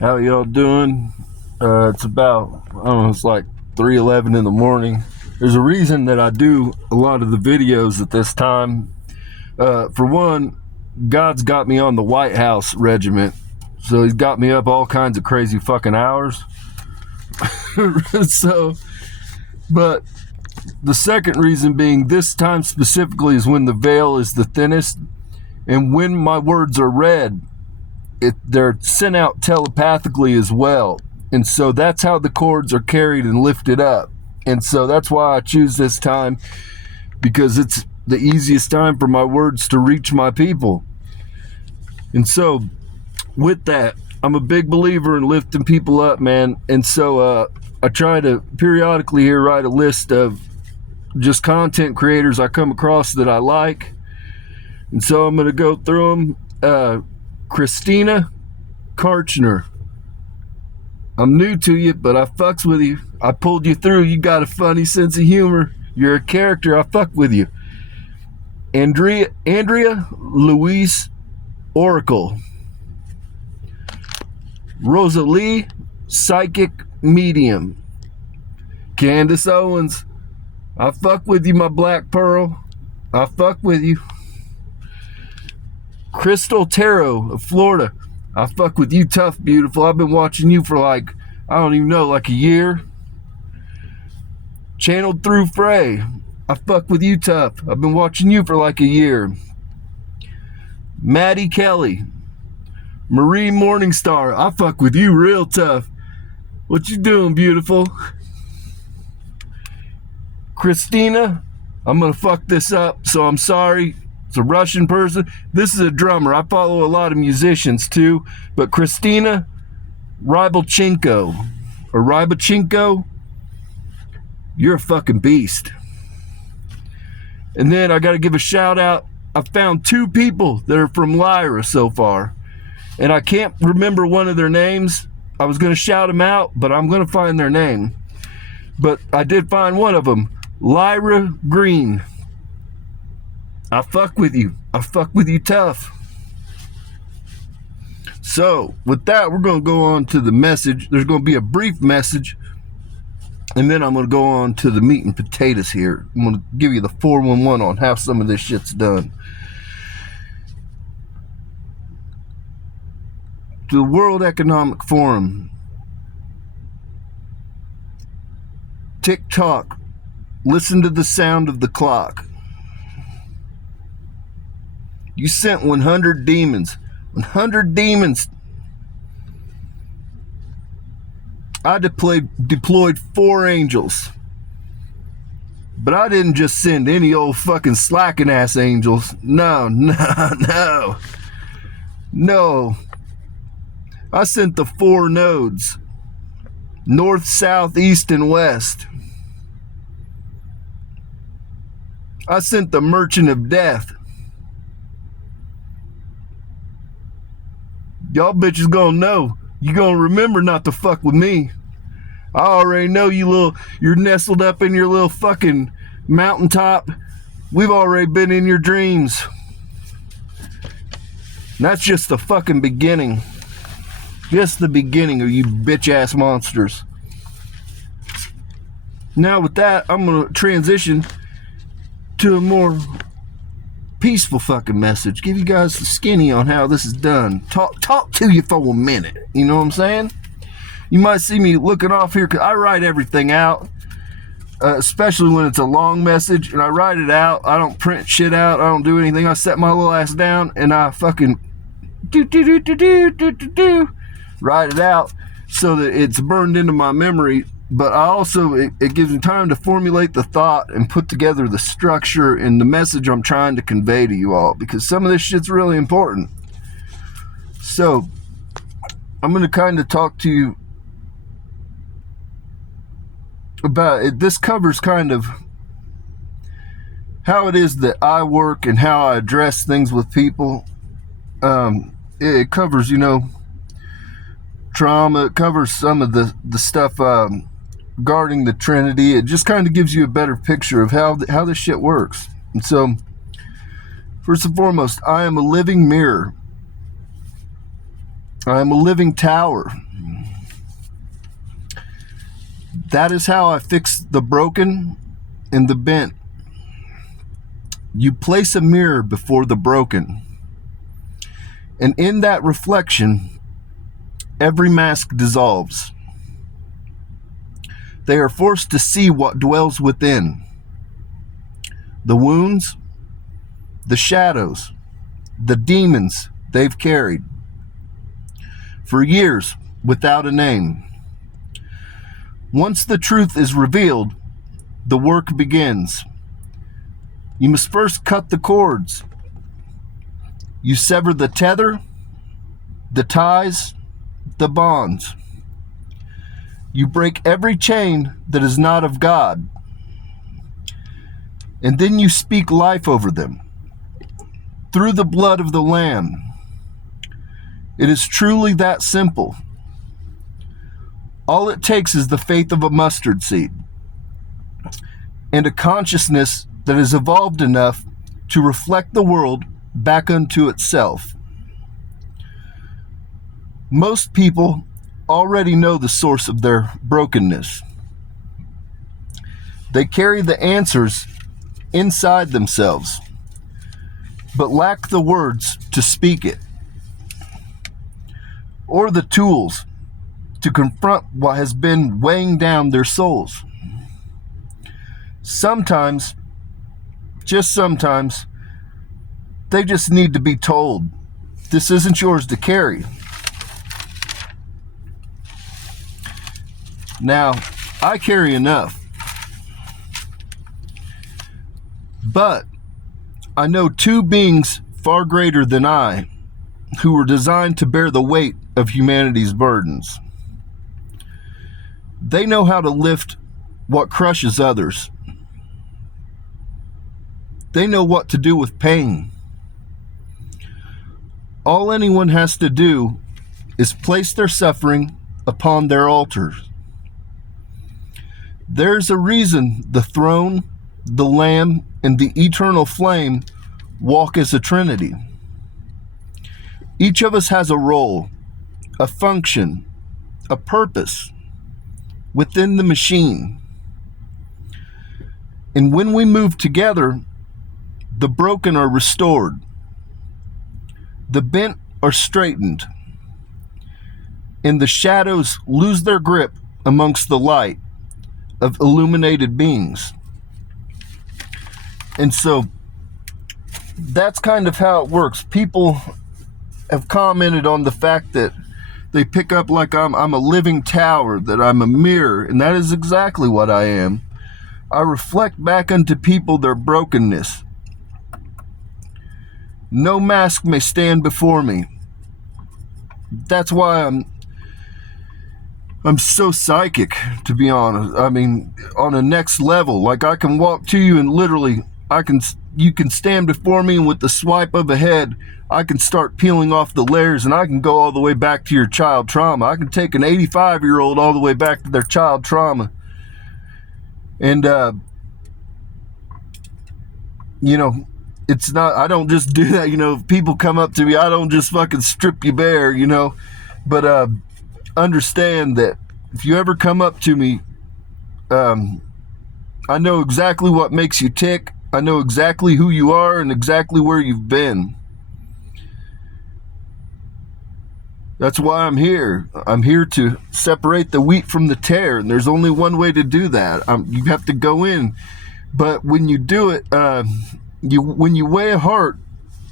How y'all doing? It's about, I don't know, it's like 3:11 in the morning. There's a reason that I do a lot of the videos at this time. For one, God's got me on the White House regiment, so he's got me up all kinds of crazy fucking hours. So, but the second reason being, this time specifically is when the veil is the thinnest, and when my words are read, they're sent out telepathically as well. And so that's how the cords are carried and lifted up. And so that's why I choose this time, because it's the easiest time for my words to reach my people. And so with that, I'm a big believer in lifting people up, man. And so I try to periodically here write a list of just content creators I come across that I like. And so I'm going to go through them. Christina Karchner, I'm new to you, but I fucks with you. I pulled you through. You got a funny sense of humor. You're a character. I fuck with you. Andrea Louise Oracle. Rosalie, psychic medium. Candace Owens, I fuck with you, my black pearl. I fuck with you. Crystal Tarot of Florida, I fuck with you, tough, beautiful. I've been watching you for like, I don't even know, like a year. Channeled through Frey, I fuck with you, tough. I've been watching you for like a year. Maddie Kelly, Marie Morningstar, I fuck with you real tough. What you doing, beautiful? Christina, I'm gonna fuck this up, so I'm sorry. It's a Russian person. This is a drummer. I follow a lot of musicians too, but Christina Rybachenko, you're a fucking beast. And then I got to give a shout out. I found two people that are from Lyra so far, and I can't remember one of their names. I was going to shout them out, but I'm going to find their name. But I did find one of them, Lyra Green. I fuck with you. I fuck with you tough. So, with that, we're going to go on to the message. There's going to be a brief message, and then I'm going to go on to the meat and potatoes here. I'm going to give you the 411 on how some of this shit's done. To the World Economic Forum. Tick-tock. Listen to the sound of the clock. You sent 100 demons. 100 demons. I deployed 4 angels. But I didn't just send any old fucking slacking ass angels. No. I sent the 4 nodes. North, south, east, and west. I sent the merchant of death. Y'all bitches gonna know. You gonna remember not to fuck with me. I already know you're nestled up in your little fucking mountaintop. We've already been in your dreams. And that's just the fucking beginning. Just the beginning of you bitch ass monsters. Now with that, I'm gonna transition to a more peaceful fucking message. Give you guys the skinny on how this is done. Talk to you for a minute. You know what I'm saying? You might see me looking off here because I write everything out, especially when it's a long message, and I write it out. I don't print shit out. I don't do anything. I set my little ass down and I fucking write it out so that it's burned into my memory. But I also, it gives me time to formulate the thought and put together the structure and the message I'm trying to convey to you all, because some of this shit's really important. So, I'm going to kind of talk to you about it. This covers kind of how it is that I work and how I address things with people. It covers, trauma. It covers some of the stuff regarding the Trinity. It just kind of gives you a better picture of how this shit works. And so, first and foremost, I am a living mirror. I am a living tower. That is how I fix the broken and the bent. You place a mirror before the broken, and in that reflection, every mask dissolves. They are forced to see what dwells within. The wounds, the shadows, the demons they've carried for years without a name. Once the truth is revealed, the work begins. You must first cut the cords. You sever the tether, the ties, the bonds. You break every chain that is not of God. And then you speak life over them through the blood of the Lamb. It is truly that simple. All it takes is the faith of a mustard seed and a consciousness that has evolved enough to reflect the world back unto itself. Most people already know the source of their brokenness. They carry the answers inside themselves, but lack the words to speak it, or the tools to confront what has been weighing down their souls. Sometimes, just sometimes, they just need to be told, this isn't yours to carry. Now, I carry enough, but I know two beings far greater than I who were designed to bear the weight of humanity's burdens. They know how to lift what crushes others. They know what to do with pain. All anyone has to do is place their suffering upon their altars. There's a reason the throne, the Lamb, and the eternal flame walk as a trinity. Each of us has a role, a function, a purpose within the machine. And when we move together, the broken are restored, the bent are straightened, and the shadows lose their grip amongst the light of illuminated beings. And so that's kind of how it works. People have commented on the fact that they pick up like I'm a living tower, that I'm a mirror, and that is exactly what I am. I reflect back unto people their brokenness. No mask may stand before me. That's why I'm so psychic, to be honest. I mean, on a next level. Like, I can walk to you and literally you can stand before me, and with the swipe of a head, I can start peeling off the layers, and I can go all the way back to your child trauma. I can take an 85-year-old all the way back to their child trauma. And, it's not, I don't just do that, if people come up to me, I don't just fucking strip you bare, but, understand that if you ever come up to me, I know exactly what makes you tick. I know exactly who you are and exactly where you've been. That's why I'm here. I'm here to separate the wheat from the tare, and there's only one way to do that. You have to go in. But when you do it, when you weigh a heart,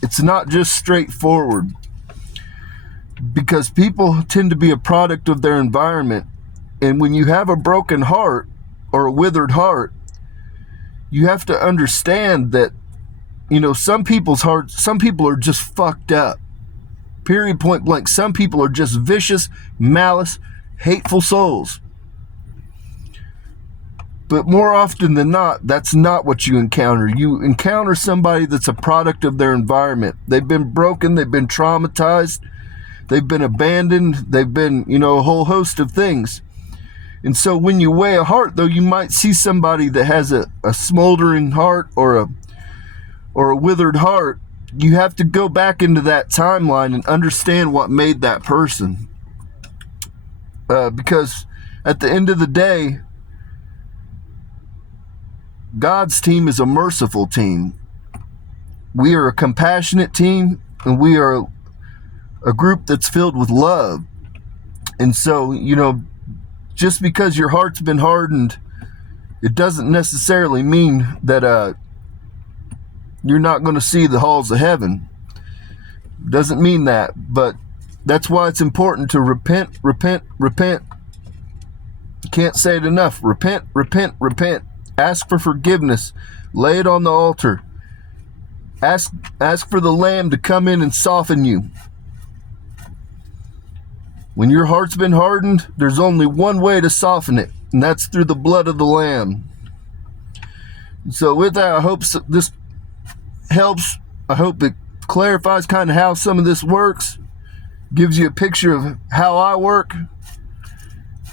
it's not just straightforward, because people tend to be a product of their environment. And when you have a broken heart or a withered heart, you have to understand that, some people's hearts, some people are just fucked up. Period, point blank. Some people are just vicious, malice, hateful souls. But more often than not, that's not what you encounter. You encounter somebody that's a product of their environment. They've been broken, they've been traumatized, they've been abandoned, they've been, a whole host of things. And so when you weigh a heart, though, you might see somebody that has a smoldering heart or a withered heart. You have to go back into that timeline and understand what made that person. Because at the end of the day, God's team is a merciful team. We are a compassionate team, and we are a group that's filled with love. And so, just because your heart's been hardened, it doesn't necessarily mean that you're not going to see the halls of heaven. Doesn't mean that, but that's why it's important to repent, repent, repent. Can't say it enough. Repent, repent, repent. Ask for forgiveness. Lay it on the altar. Ask for the Lamb to come in and soften you. When your heart's been hardened, there's only one way to soften it, and that's through the blood of the Lamb. So with that, I hope this helps. I hope it clarifies kind of how some of this works, gives you a picture of how I work.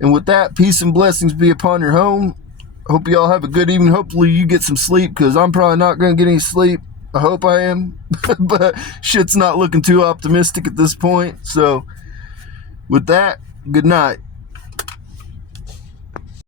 And with that, peace and blessings be upon your home. Hope you all have a good evening. Hopefully you get some sleep, because I'm probably not going to get any sleep. I hope I am. But shit's not looking too optimistic at this point. So with that, good night.